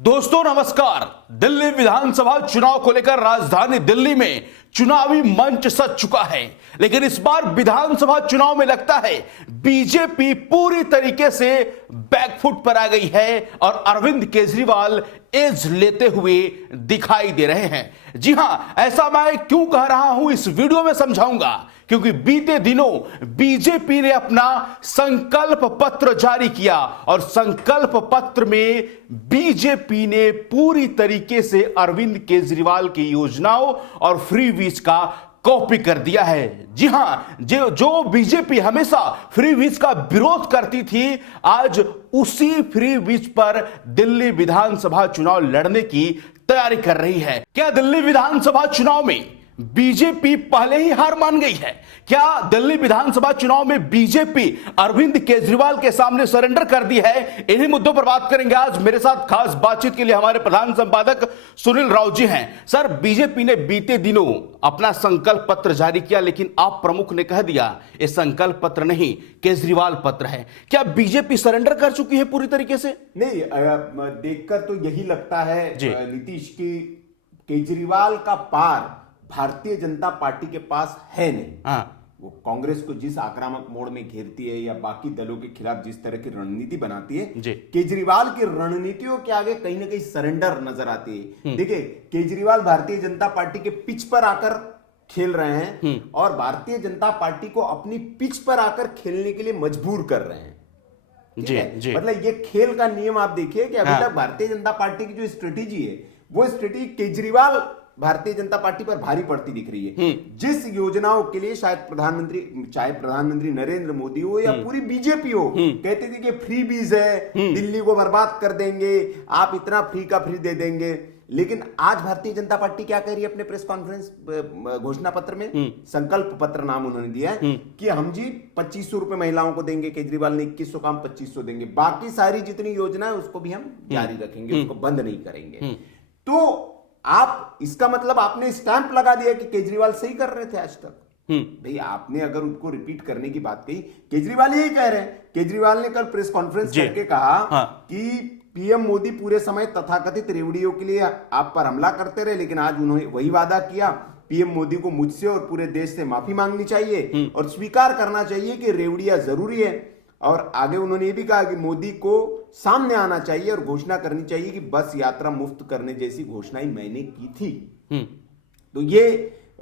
दोस्तों नमस्कार। दिल्ली विधानसभा चुनाव को लेकर राजधानी दिल्ली में चुनावी मंच सज चुका है, लेकिन इस बार विधानसभा चुनाव में लगता है बीजेपी पूरी तरीके से बैकफुट पर आ गई है और अरविंद केजरीवाल एज लेते हुए दिखाई दे रहे हैं। जी हां, ऐसा मैं क्यों कह रहा हूं इस वीडियो में समझाऊंगा, क्योंकि बीते दिनों बीजेपी ने अपना संकल्प पत्र जारी किया और संकल्प पत्र में बीजेपी ने पूरी तरीके से अरविंद केजरीवाल की योजनाओं और फ्री वीज का कॉपी कर दिया है। जी हां, जो बीजेपी हमेशा फ्री वीज का विरोध करती थी, आज उसी फ्री वीज पर दिल्ली विधानसभा चुनाव लड़ने की तैयारी कर रही है। क्या दिल्ली विधानसभा चुनाव में बीजेपी पहले ही हार मान गई है? क्या दिल्ली विधानसभा चुनाव में बीजेपी अरविंद केजरीवाल के सामने सरेंडर कर दी है? इन्हीं मुद्दों पर बात करेंगे आज। मेरे साथ खास बातचीत के लिए हमारे प्रधान संपादक सुनील राव जी हैं। सर, बीजेपी ने बीते दिनों अपना संकल्प पत्र जारी किया, लेकिन आप प्रमुख ने कह दिया ये संकल्प पत्र नहीं, केजरीवाल पत्र है। क्या बीजेपी सरेंडर कर चुकी है पूरी तरीके से? नहीं, देखकर तो यही लगता है नीतीश की केजरीवाल का पार भारतीय जनता पार्टी के पास है नहीं। वो कांग्रेस को जिस आक्रामक मोड़ में घेरती है या बाकी दलों के खिलाफ जिस तरह की रणनीति बनाती है, केजरीवाल की रणनीतियों के आगे कहीं ना कहीं सरेंडर नजर आती है। देखिए, केजरीवाल भारतीय जनता पार्टी के पिच पर आकर खेल रहे हैं और भारतीय जनता पार्टी को अपनी पिच पर आकर खेलने के लिए मजबूर कर रहे हैं। जी। मतलब ये खेल का नियम आप देखिए कि अभी तक भारतीय जनता पार्टी की जो स्ट्रेटेजी है, वो स्ट्रेटेजी केजरीवाल भारतीय जनता पार्टी पर भारी पड़ती दिख रही है। जिस योजनाओं के लिए शायद चाहे प्रधानमंत्री नरेंद्र मोदी हो या पूरी बीजेपी हो, कहते थे कि फ्री बीज है, दिल्ली को बर्बाद कर देंगे, आप इतना फ्री का फ्री दे देंगे। लेकिन आज भारतीय जनता पार्टी क्या कह रही है अपने प्रेस कॉन्फ्रेंस घोषणा पत्र में? संकल्प पत्र नाम उन्होंने दिया है कि हम जी 2500 रुपए महिलाओं को देंगे। केजरीवाल ने 2100 का, हम 2500 देंगे। बाकी सारी जितनी योजना है उसको भी हम जारी रखेंगे, उसको बंद नहीं करेंगे। तो आप इसका मतलब आपने स्टैंप लगा दिया कि केजरीवाल सही कर रहे थे आज तक। भाई, आपने अगर उनको रिपीट करने की बात कही, केजरीवाल यही कह रहे हैं। केजरीवाल ने कल प्रेस कॉन्फ्रेंस करके कहा कि पीएम मोदी पूरे समय तथाकथित रेवड़ियों के लिए आप पर हमला करते रहे, लेकिन आज उन्होंने वही वादा किया। पीएम मोदी को मुझसे और पूरे देश से माफी मांगनी चाहिए और स्वीकार करना चाहिए कि रेवड़ियां जरूरी है। और आगे उन्होंने ये भी कहा कि मोदी को सामने आना चाहिए और घोषणा करनी चाहिए कि बस यात्रा मुफ्त करने जैसी घोषणाएं मैंने की थी। तो ये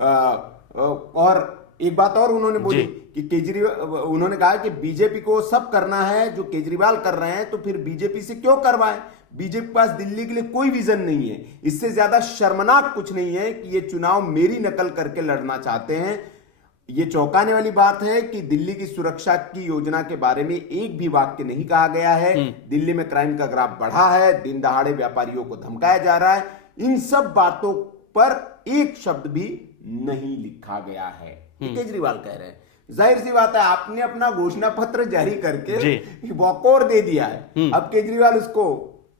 और एक बात और उन्होंने बोली कि केजरीवाल, उन्होंने कहा कि बीजेपी को सब करना है जो केजरीवाल कर रहे हैं, तो फिर बीजेपी से क्यों करवाएं? बीजेपी के पास दिल्ली के लिए कोई विजन नहीं है। इससे ज्यादा शर्मनाक कुछ नहीं है कि ये चुनाव मेरी नकल करके लड़ना चाहते हैं। ये चौंकाने वाली बात है कि दिल्ली की सुरक्षा की योजना के बारे में एक भी वाक्य नहीं कहा गया है। दिल्ली में क्राइम का ग्राफ बढ़ा है, दिन दहाड़े व्यापारियों को धमकाया जा रहा है। इन सब बातों पर एक शब्द भी नहीं लिखा गया है, केजरीवाल कह रहे हैं। जाहिर सी बात है, आपने अपना घोषणा पत्र जारी करके वॉकओवर दे दिया है। अब केजरीवाल उसको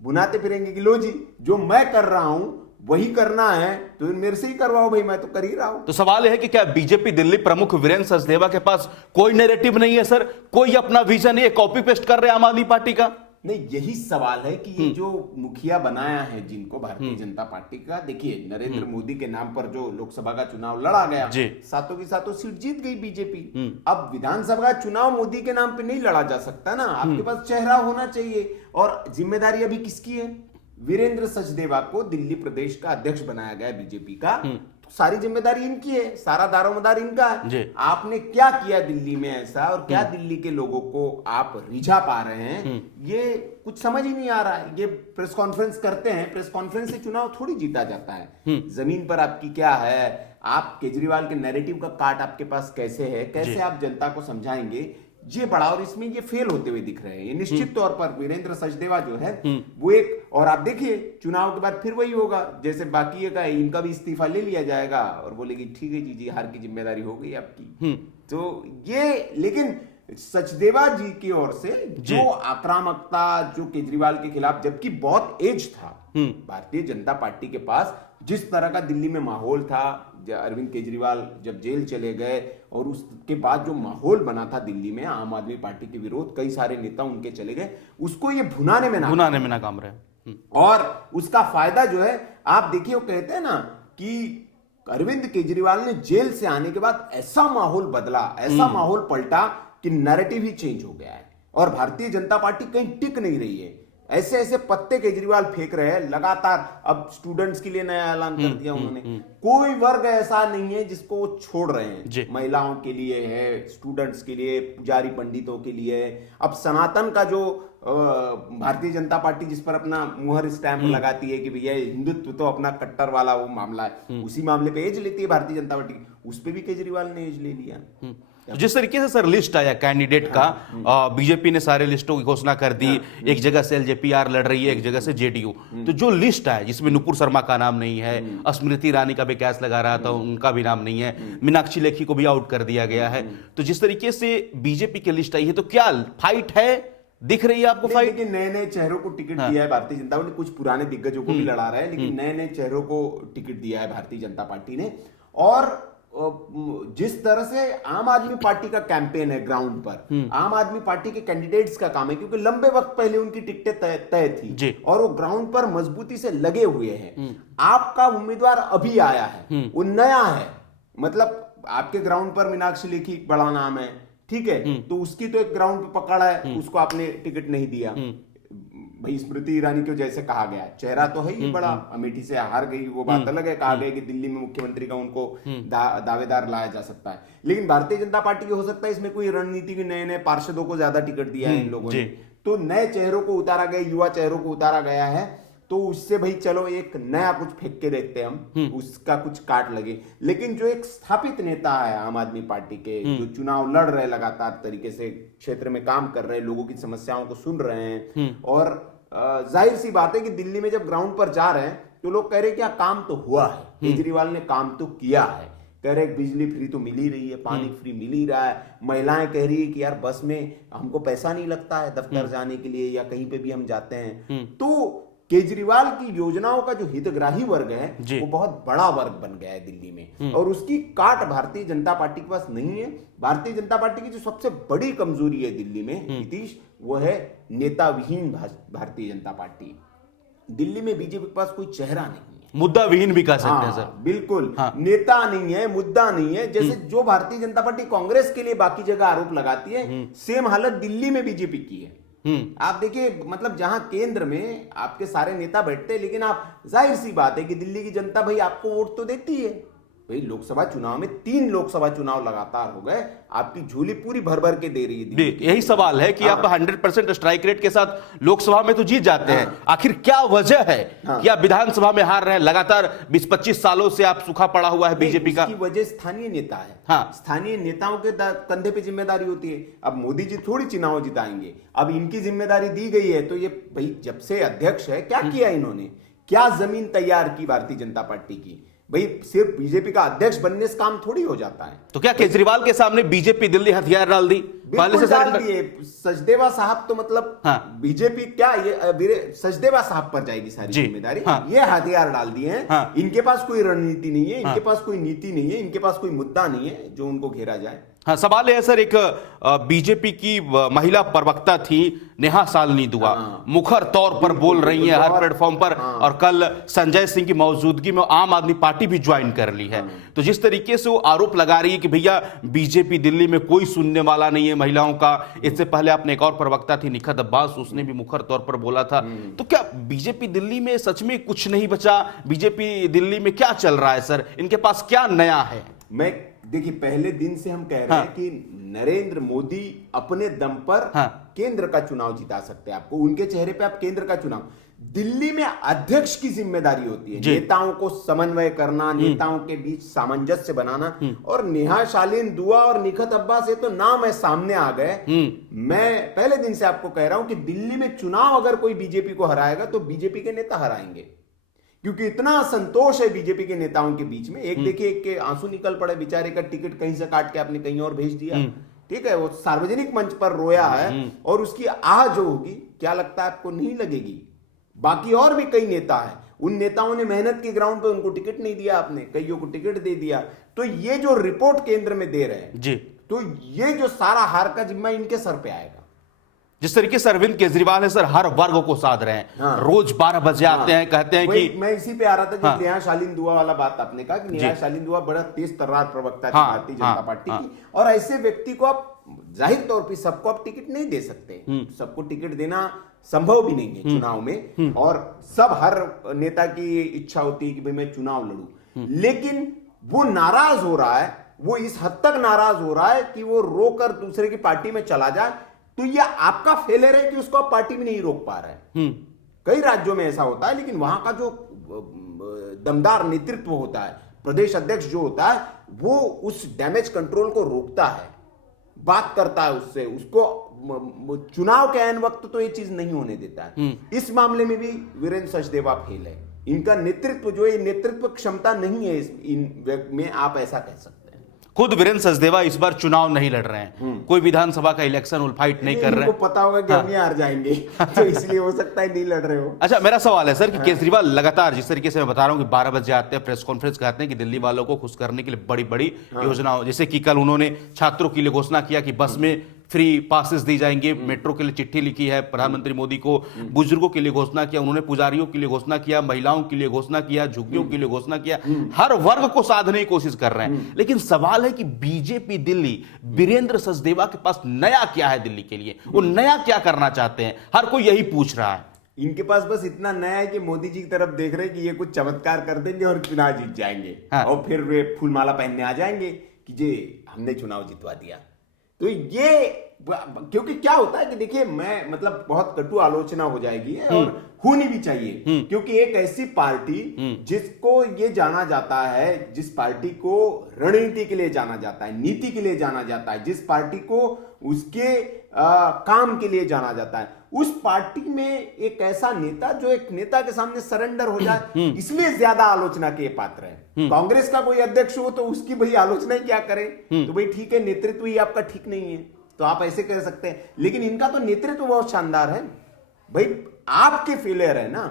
बुनाते फिरेंगे कि लो जी, जो मैं कर रहा हूं वही करना है, तो मेरे से ही करवाओ भाई, मैं तो कर ही रहा हूं। तो सवाल यह है कि क्या बीजेपी दिल्ली प्रमुख वीरेंद्र सचदेवा के पास कोई नैरेटिव नहीं है? सर, कोई अपना विजन नहीं है, कॉपी पेस्ट कर रहे हैं आम आदमी पार्टी का? नहीं, यही सवाल है कि ये जो मुखिया बनाया है जिनको भारतीय जनता पार्टी का, देखिए नरेंद्र मोदी के नाम पर जो लोकसभा का चुनाव लड़ा गया, सातों की सातों सीट जीत गई बीजेपी। अब विधानसभा का चुनाव मोदी के नाम पे नहीं लड़ा जा सकता ना, आपके पास चेहरा होना चाहिए। और जिम्मेदारी अभी किसकी है? वीरेंद्र सचदेवा को दिल्ली प्रदेश का अध्यक्ष बनाया गया बीजेपी का, तो सारी जिम्मेदारी इनकी है, सारा दारोमदार इनका है। आपने क्या किया दिल्ली में ऐसा, और क्या दिल्ली के लोगों को आप रिझा पा रहे हैं, ये कुछ समझ ही नहीं आ रहा है। ये प्रेस कॉन्फ्रेंस करते हैं, प्रेस कॉन्फ्रेंस से चुनाव थोड़ी जीता जाता है। जमीन पर आपकी क्या है, आप केजरीवाल के नैरेटिव का काट आपके पास कैसे है, कैसे आप जनता को समझाएंगे, ये बड़ा, और इसमें ये फेल होते हुए दिख रहे हैं। ये निश्चित तौर पर वीरेंद्र सचदेवा जो है वो एक, और आप देखिए चुनाव के बाद फिर वही होगा जैसे बाकी का, इनका भी इस्तीफा ले लिया जाएगा और बोलेगी ठीक है जी, हार की जिम्मेदारी हो गई आपकी। तो ये, लेकिन सचदेवा जी की ओर से जो आक्रामकता, जो केजरीवाल के खिलाफ, जबकि बहुत एज था भारतीय जनता पार्टी के पास, जिस तरह का दिल्ली में माहौल था, अरविंद केजरीवाल जब जेल चले गए और उसके बाद जो माहौल बना था दिल्ली में आम आदमी पार्टी के विरोध, कई सारे नेता उनके चले गए, उसको ये भुनाने में नाकाम रहे। और उसका फायदा जो है, आप देखिए, वो कहते हैं ना कि अरविंद केजरीवाल ने जेल से आने के बाद ऐसा माहौल बदला, ऐसा माहौल पलटा कि नैरेटिव ही चेंज हो गया है और भारतीय जनता पार्टी कहीं टिक नहीं रही है। ऐसे ऐसे पत्ते केजरीवाल फेंक रहे हैं लगातार। अब स्टूडेंट्स के लिए नया ऐलान कर दिया उन्होंने। कोई वर्ग ऐसा नहीं है जिसको वो छोड़ रहे हैं। महिलाओं के लिए है, स्टूडेंट्स के लिए, पुजारी पंडितों के लिए। अब सनातन का जो भारतीय जनता पार्टी जिस पर अपना मुहर स्टैंप लगाती है कि भैया हिंदुत्व तो अपना कट्टर वाला वो मामला है, उसी मामले पे एज लेती है भारतीय जनता पार्टी, उस पे भी केजरीवाल ने एज ले लिया। जिस तरीके से सर लिस्ट आया कैंडिडेट का, बीजेपी ने सारे लिस्टों की घोषणा कर दी। एक जगह से एलजेपीआर लड़ रही है, एक जगह से जेडीयू। तो जो लिस्ट है जिसमें नुपुर शर्मा का नाम नहीं है, स्मृति ईरानी का भी कैस लगा रहा था, उनका भी नाम नहीं है, मीनाक्षी लेखी को भी आउट कर दिया गया है। तो जिस तरीके से बीजेपी की लिस्ट आई है, तो क्या फाइट है, दिख रही है आपको फाइट? लेकिन नए नए चेहरों को टिकट दिया है भारतीय जनता पार्टी। कुछ पुराने दिग्गजों को भी लड़ा रहा है, लेकिन नए नए चेहरों को टिकट दिया है भारतीय जनता पार्टी ने। और जिस तरह से आम आदमी पार्टी का कैंपेन है ग्राउंड पर, आम आदमी पार्टी के कैंडिडेट्स का काम है, क्योंकि लंबे वक्त पहले उनकी टिकटें तय थी और वो ग्राउंड पर मजबूती से लगे हुए हैं। आपका उम्मीदवार अभी आया है, वो नया है, मतलब आपके ग्राउंड पर मीनाक्षी लेखी बड़ा नाम है, ठीक है, तो उसकी तो एक ग्राउंड पे पकड़ है, उसको आपने टिकट नहीं दिया। भाई स्मृति ईरानी को जैसे कहा गया, चेहरा तो है ही बड़ा, अमेठी से हार गई, वो बात अलग है। कहा गया कि दिल्ली में मुख्यमंत्री का उनको दावेदार लाया जा सकता है, लेकिन भारतीय जनता पार्टी की हो सकता है इसमें कोई रणनीति की, नए नए पार्षदों को ज्यादा टिकट दिया है इन लोगों ने, तो नए चेहरों को उतारा गया, युवा चेहरों को उतारा गया है। तो उससे भाई चलो एक नया कुछ फेंक के देखते हैं हम, उसका कुछ काट लगे। लेकिन जो एक स्थापित नेता है आम आदमी पार्टी के, जो चुनाव लड़ रहे लगातार तरीके से, क्षेत्र में काम कर रहे, लोगों की समस्याओं को सुन रहे हैं, और जाहिर सी बात है कि दिल्ली में जब ग्राउंड पर जा रहे हैं तो लोग कह रहे हैं कि काम तो हुआ है, केजरीवाल ने काम तो किया है। कह रहे बिजली फ्री तो मिल ही रही है, पानी फ्री मिल ही रहा है, महिलाएं कह रही है कि यार बस में हमको पैसा नहीं लगता है दफ्तर जाने के लिए या कहीं पे भी हम जाते हैं। तो केजरीवाल की योजनाओं का जो हितग्राही वर्ग है वो बहुत बड़ा वर्ग बन गया है दिल्ली में, और उसकी काट भारतीय जनता पार्टी के पास नहीं है। भारतीय जनता पार्टी की जो सबसे बड़ी कमजोरी है दिल्ली में नीतीश, वो है नेता विहीन भारतीय जनता पार्टी। दिल्ली में बीजेपी के पास कोई चेहरा नहीं है, मुद्दा विहीन भी कह सकते हैं सर। बिल्कुल, नेता नहीं है, मुद्दा नहीं है। जैसे जो भारतीय जनता पार्टी कांग्रेस के लिए बाकी जगह आरोप लगाती है, सेम हालत दिल्ली में बीजेपी की है। आप देखिए, मतलब जहां केंद्र में आपके सारे नेता बैठते हैं, लेकिन आप, जाहिर सी बात है कि दिल्ली की जनता भाई आपको वोट तो देती है। भाई लोकसभा चुनाव में 3 लोकसभा चुनाव लगातार हो गए, आपकी झोली पूरी भर भर के दे रही है। यही सवाल है कि आप 100% स्ट्राइक रेट के साथ लोकसभा में तो जीत जाते हैं, आखिर क्या वजह है कि आप विधानसभा में हार रहे हैं? लगातार 20-25 सालों से आप सूखा पड़ा हुआ है बीजेपी का। वजह स्थानीय नेता है। स्थानीय नेताओं के कंधे पे जिम्मेदारी होती है। अब मोदी जी थोड़ी चुनाव जिताएंगे, अब इनकी जिम्मेदारी दी गई है, तो ये भाई जब से अध्यक्ष है क्या किया इन्होंने, क्या जमीन तैयार की भारतीय जनता पार्टी की? भाई सिर्फ बीजेपी का अध्यक्ष बनने से काम थोड़ी हो जाता है। तो क्या केजरीवाल के सामने बीजेपी दिल्ली हथियार डाल दी? पहले से डाल दिए। सचदेवा साहब तो मतलब बीजेपी क्या, ये सचदेवा साहब पर जाएगी सारी जिम्मेदारी। ये हथियार डाल दिए हैं। इनके पास कोई रणनीति नहीं है, इनके पास कोई नीति नहीं है, इनके पास कोई मुद्दा नहीं है जो उनको घेरा जाए। हाँ, सवाल है सर, एक बीजेपी की महिला प्रवक्ता थी नेहा सालनी दुआ, मुखर तौर पर बोल रही है हर प्लेटफॉर्म पर, और कल संजय सिंह की मौजूदगी में आम आदमी पार्टी भी ज्वाइन कर ली है। तो जिस तरीके से वो आरोप लगा रही है कि भैया बीजेपी दिल्ली में कोई सुनने वाला नहीं है महिलाओं का। इससे पहले आपने एक और प्रवक्ता थी निखत अब्बास, उसने भी मुखर तौर पर बोला था। तो क्या बीजेपी दिल्ली में सच में कुछ नहीं बचा? बीजेपी दिल्ली में क्या चल रहा है सर? इनके पास क्या नया है? मैं देखिए, पहले दिन से हम कह रहे हैं कि नरेंद्र मोदी अपने दम पर केंद्र का चुनाव जिता सकते हैं आपको, उनके चेहरे पे आप केंद्र का चुनाव। दिल्ली में अध्यक्ष की जिम्मेदारी होती है नेताओं को समन्वय करना, नेताओं के बीच सामंजस्य बनाना, और नेहा सालिन दुआ और निखत अब्बास से तो नाम है सामने आ गए। मैं पहले दिन से आपको कह रहा हूं कि दिल्ली में चुनाव अगर कोई बीजेपी को हराएगा तो बीजेपी के नेता हराएंगे, क्योंकि इतना असंतोष है बीजेपी के नेताओं के बीच में। एक देखिए, एक के आंसू निकल पड़े बेचारे का, टिकट कहीं से काट के आपने कहीं और भेज दिया, ठीक है, वो सार्वजनिक मंच पर रोया है, और उसकी आह जो होगी, क्या लगता है आपको, नहीं लगेगी। बाकी और भी कई नेता हैं, उन नेताओं ने मेहनत की ग्राउंड पे, उनको टिकट नहीं दिया आपने, कईयों को टिकट दे दिया। तो ये जो रिपोर्ट केंद्र में दे रहे हैं जी, तो ये जो सारा हार का जिम्मा इनके सर पे आएगा। जिस तरीके से अरविंद केजरीवाल है सर, हर वर्ग को साध रहे हैं। हाँ। रोज 12 बजे आते हैं, कहते हैं कि मैं इसी पे आ रहा था जो नेहा शालीन दुआ वाला बात आपने कहा कि नेहा शालीन दुआ बड़ा तेज तर्रार प्रवक्ता थी भारतीय जनता पार्टी की, और ऐसे व्यक्ति को आप जाहिर तौर पर सबको आप टिकट नहीं दे सकते, सबको टिकट देना संभव भी नहीं है चुनाव में, और सब हर नेता की इच्छा होती है कि भाई मैं चुनाव लड़ूं, लेकिन वो नाराज हो रहा है, वो इस हद तक नाराज हो रहा है कि वो रोकर दूसरे की पार्टी में चला जाए, तो यह आपका फेलियर है कि उसको आप पार्टी में नहीं रोक पा रहे हैं। कई राज्यों में ऐसा होता है, लेकिन वहां का जो दमदार नेतृत्व होता है, प्रदेश अध्यक्ष जो होता है, वो उस डैमेज कंट्रोल को रोकता है, बात करता है उससे, उसको चुनाव के ऐन वक्त तो ये चीज नहीं होने देता है। इस मामले में भी वीरेंद्र सचदेवा फेल है। इनका नेतृत्व जो है, नेतृत्व क्षमता नहीं है इन में, आप ऐसा कह सकते हैं। खुद वीरेंद्र सचदेवा इस बार चुनाव नहीं लड़ रहे हैं, कोई विधानसभा का इलेक्शन उलफाइट नहीं कर रहे हैं। पता होगा कि हम ही हार जाएंगे, तो इसलिए हो सकता है नहीं लड़ रहे हो। अच्छा, मेरा सवाल है सर कि केजरीवाल लगातार जिस तरीके से मैं बता रहा हूं कि 12 बजे आते हैं, प्रेस कॉन्फ्रेंस करते हैं कि दिल्ली वालों को खुश करने के लिए बड़ी बड़ी योजना, जैसे कि कल उन्होंने छात्रों के लिए घोषणा किया कि बस में फ्री पासेस दी जाएंगे, मेट्रो के लिए चिट्ठी लिखी है प्रधानमंत्री मोदी को, बुजुर्गों के लिए घोषणा किया उन्होंने, पुजारियों के लिए घोषणा किया, महिलाओं के लिए घोषणा किया, झुग्गियों के लिए घोषणा किया, हर वर्ग को साधने की कोशिश कर रहे हैं। लेकिन सवाल है कि बीजेपी दिल्ली, वीरेंद्र सचदेवा के पास नया क्या है दिल्ली के लिए, वो नया क्या करना चाहते हैं, हर कोई यही पूछ रहा है। इनके पास बस इतना नया है कि मोदी जी की तरफ देख रहे हैं कि ये कुछ चमत्कार कर देंगे और चुनाव जीत जाएंगे, और फिर वे फूलमाला पहनने आ जाएंगे कि जी हमने चुनाव जितवा दिया। तो ये, क्योंकि क्या होता है कि देखिए, मैं मतलब बहुत कटु आलोचना हो जाएगी और होनी भी चाहिए, क्योंकि एक ऐसी पार्टी जिसको ये जाना जाता है, जिस पार्टी को रणनीति के लिए जाना जाता है, नीति के लिए जाना जाता है, जिस पार्टी को उसके काम के लिए जाना जाता है, उस पार्टी में एक ऐसा नेता जो एक नेता के सामने सरेंडर हो जाए, इसलिए ज्यादा आलोचना के पात्र है। कांग्रेस का कोई अध्यक्ष हो तो उसकी भाई आलोचना ही क्या करे, तो भाई ठीक है, नेतृत्व ही आपका ठीक नहीं है, तो आप ऐसे कह सकते हैं, लेकिन इनका तो नेतृत्व बहुत शानदार है भाई, आपके फेलियर है ना।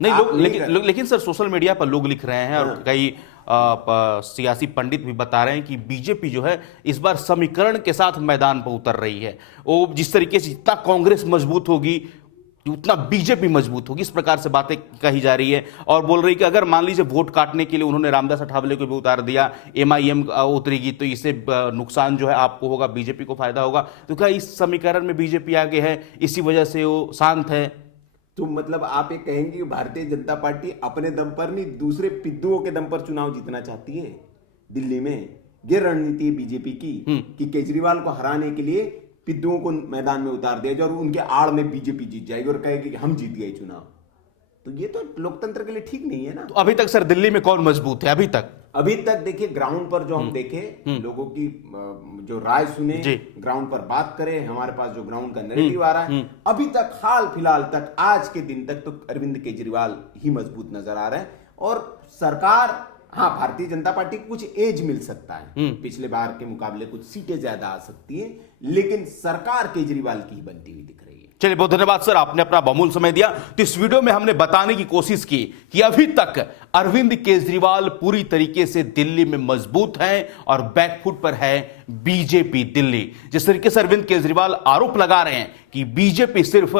नहीं लोग, लेकिन सर सोशल मीडिया पर लोग लिख रहे हैं और कई सियासी पंडित भी बता रहे हैं कि बीजेपी जो है इस बार समीकरण के साथ मैदान पर उतर रही है। वो जिस तरीके से जितना कांग्रेस मजबूत होगी उतना बीजेपी मजबूत होगी, इस प्रकार से बातें कही जा रही है, और बोल रही कि अगर मान लीजिए वोट काटने के लिए उन्होंने रामदास अठावले को भी उतार दिया, MIM उतरेगी तो इससे नुकसान जो है आपको होगा, बीजेपी को फायदा होगा। तो क्या इस समीकरण में बीजेपी आगे है, इसी वजह से वो शांत है? तो मतलब आप ये कहेंगे कि भारतीय जनता पार्टी अपने दम पर नहीं, दूसरे पिद्दुओं के दम पर चुनाव जीतना चाहती है दिल्ली में? ये रणनीति है बीजेपी की कि केजरीवाल को हराने के लिए पिद्दुओं को मैदान में उतार दिया जाए और उनके आड़ में बीजेपी जीत जाएगी और कहेगी कि हम जीत गए चुनाव। तो ये तो लोकतंत्र के लिए ठीक नहीं है ना। तो अभी तक सर दिल्ली में कौन मजबूत है? अभी तक देखिए, ग्राउंड पर जो हम देखे, लोगों की जो राय सुने, ग्राउंड पर बात करें, हमारे पास जो ग्राउंड का नैरेटिव आ रहा है, अभी तक हाल फिलहाल तक, आज के दिन तक तो अरविंद केजरीवाल ही मजबूत नजर आ रहे हैं। और सरकार, हाँ, भारतीय जनता पार्टी को कुछ एज मिल सकता है, पिछले बार के मुकाबले कुछ सीटें ज्यादा आ सकती है, लेकिन सरकार केजरीवाल की ही बनती हुई दिख रही है। चलिए, बहुत धन्यवाद सर, आपने अपना बहुमूल्य समय दिया। तो इस वीडियो में हमने बताने की कोशिश की कि अभी तक अरविंद केजरीवाल पूरी तरीके से दिल्ली में मजबूत हैं और बैकफुट पर है बीजेपी दिल्ली। जिस तरीके से अरविंद केजरीवाल आरोप लगा रहे हैं कि बीजेपी सिर्फ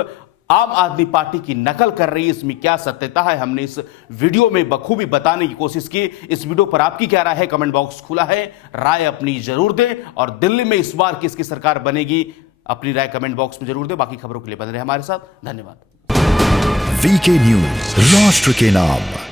आम आदमी पार्टी की नकल कर रही है, इसमें क्या सत्यता है, हमने इस वीडियो में बखूबी बताने की कोशिश की। इस वीडियो पर आपकी क्या राय है? कमेंट बॉक्स खुला है, राय अपनी जरूर दें। और दिल्ली में इस बार किसकी सरकार बनेगी, अपनी राय कमेंट बॉक्स में जरूर दें। बाकी खबरों के लिए बने रहे हमारे साथ। धन्यवाद। VK न्यूज, राष्ट्र के नाम।